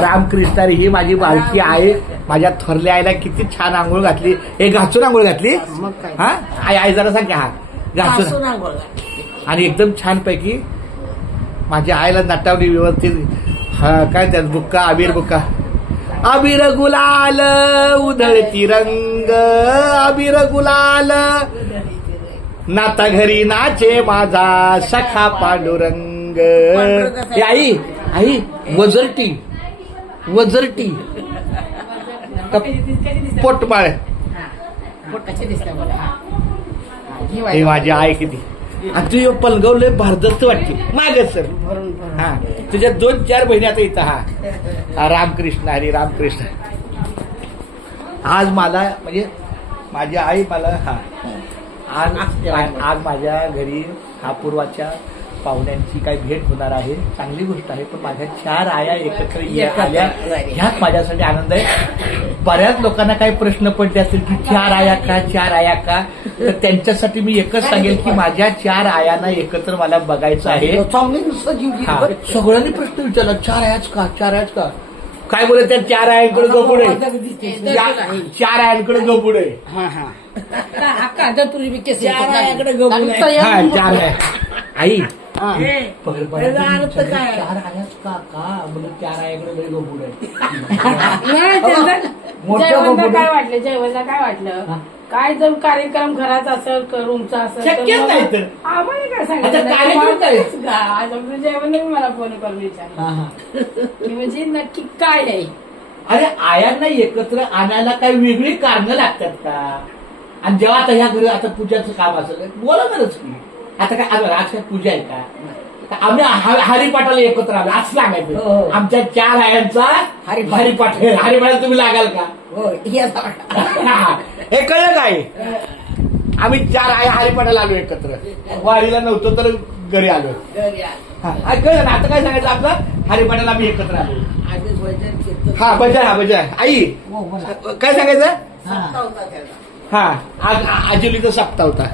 रामकृष्ण ही माझी बालकी आहे. माझ्या थोरल्या आईला किती छान आंघोळ घातली. हे घासून आंघोळ घातली. हा आई आई जरा सांग हा घासून आंघोळ आणि एकदम छान पैकी माझ्या आईला नटावली व्यवस्थित. काय त्यात बुक्का अबीर बुक्का अबीर गुलाल उधळती रंग अबीर गुलाल नाता घरी नाचे माझा सखा पांडुरंग. आई आई वजरटी वजरटी पोटमाळ हे माझी आई किती आणि तू पलगवले भारदस्त वाटते मागे सर. हा तुझ्या 2-4 बहिणी आता इथं. हा रामकृष्ण हरी रामकृष्ण. आज मला म्हणजे माझी आई मला आज माझ्या घरी अपूर्वाच्या पाहुण्यांची काही भेट होणार आहे. चांगली गोष्ट आहे. पण माझ्या 4 आया एकत्र आल्या ह्याच माझ्यासाठी आनंद आहे. बऱ्याच लोकांना काही प्रश्न पडले असतील की 4 आया का 4 आया का. तर त्यांच्यासाठी मी एकच सांगेल की माझ्या 4 आयांना एकत्र मला बघायचं आहे. सगळ्यांनी प्रश्न विचारला 4 आयाच का 4 आयाच का. काय बोलत त्या 4 आयांकडे जो पुढे 4 आयांकडे जो पुढे 4 आयाकडे गो पुढे 4 आहे आई 4 आयाच का म्हणजे 4 आयाकडे गो पुढे. काय वाटलं जेवणला काय वाटलं काय जर कार्यक्रम घराचा असेल रूमचा असेल शक्य नाही तर आम्हाला काय सांगायचं जेवण मला फोन करून विचार म्हणजे नक्की काय आहे. अरे आयांना एकत्र आणायला काही वेगळी कारणं लागतात का. आणि जेव्हा आता ह्या घरी आता पूजाचं काम असेल बोलणारच की आता काय आज काय पूजा आहे का. आम्ही हरिपाठाला एकत्र आलो असं सांगायचं. आमच्या 4 आयांचा हरिपाठ हरिपाठाला तुम्ही लागाल का. हे कळलं काय. आम्ही 4 आया हरिपाठाला आलो एकत्र. वारीला नव्हतो तर घरी आलो. कळलं ना आता काय सांगायचं आपलं हरिपाठाला आम्ही एकत्र आलो. हा भजन आई काय सांगायचं. हा आज आजुलीचा सप्ताह होता.